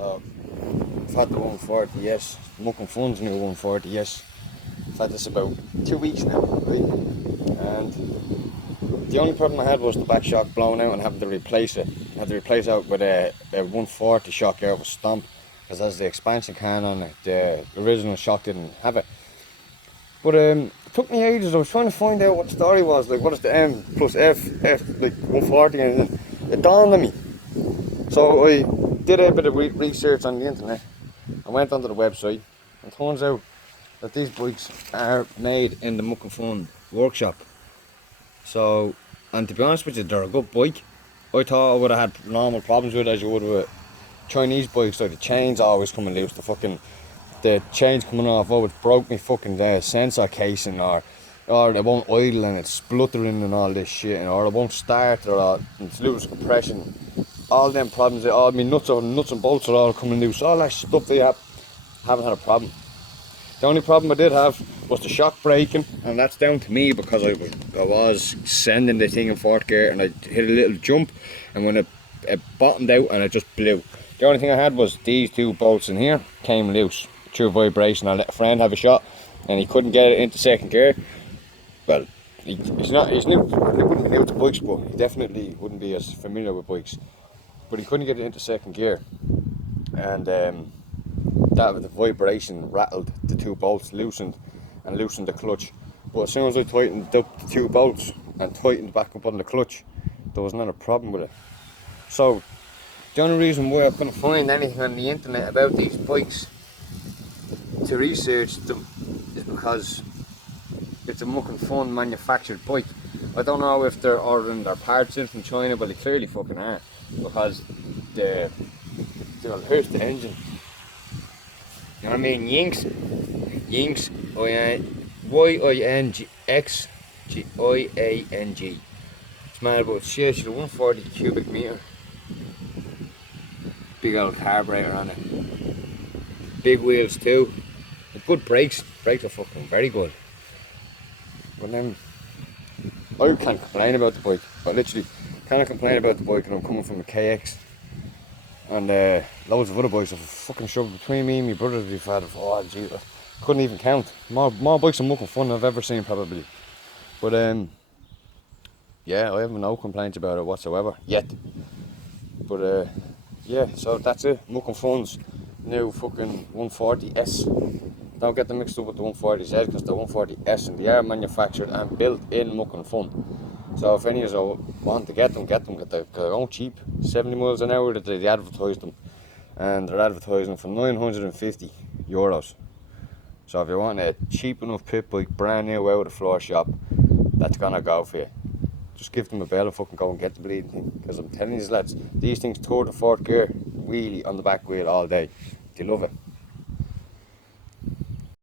So I've had the 140, yes. mucknfun's new 140, yes. I've had this about 2 weeks now, right? And the only problem I had was the back shock blown out and having to replace it. I had to replace it with a 140 shock out of a stomp, because as the expansion can on it, the original shock didn't have it. But it took me ages. I was trying to find out what the story was, like what is the M plus F, like 140, and it dawned on me. So I did a bit of research on the internet. I went onto the website, and it turns out that these bikes are made in the mucknfun workshop. So, and to be honest with you, they're a good bike. I thought I would have had normal problems with it as you would with Chinese bikes, like the chains always coming loose, the chains coming off, oh, it broke me fucking sensor casing, or it won't idle and it's spluttering and all this shit, or it won't start, or it's loose compression. All them problems, all my nuts and bolts are all coming loose, all that stuff they haven't had a problem. The only problem I did have was the shock braking, and that's down to me because I was sending the thing in fourth gear and I hit a little jump, and when it bottomed out and it just blew. The only thing I had was these two bolts in here came loose through vibration. I let a friend have a shot and he couldn't get it into second gear. Well, he's new, he wouldn't be new to bikes, but he definitely wouldn't be as familiar with bikes. But he couldn't get it into second gear, and that with the vibration rattled the two bolts, loosened the clutch. But as soon as I tightened up the two bolts and tightened back up on the clutch, there was not a problem with it. So the only reason why I couldn't find anything on the internet about these bikes to research them is because it's a mucknfun manufactured bike. I don't know if they're ordering their parts in from China, but they clearly fucking are, because here's the engine. You know what I mean? Yinx, Y-I-N-X-I-A-N-G. It's mad about shit. She's a 140 cubic meter. Big old carburetor on it. Big wheels too. Good brakes. Brakes are fucking very good. But then, I can't complain about the bike. I literally can't complain about the bike, and I'm coming from a KX. And loads of other bikes have fucking shoved between me and my brothers. We've had, oh jeez, I couldn't even count. More bikes and mucknfun I've ever seen probably. But yeah, I have no complaints about it whatsoever yet. But yeah, so that's it. mucknfun's new fucking 140S. Don't get them mixed up with the 140Z, because the 140S and they are manufactured and built in mucknfun. So if any of you want to get them, they're going cheap. 70 miles an hour that they advertise them, and they're advertising for €950. So if you want a cheap enough pit bike, brand new out of the floor shop, that's gonna go for you. Just give them a bell and fucking go and get the bleeding thing, because I'm telling you lads, these things tour the fourth gear wheelie on the back wheel all day. They love it.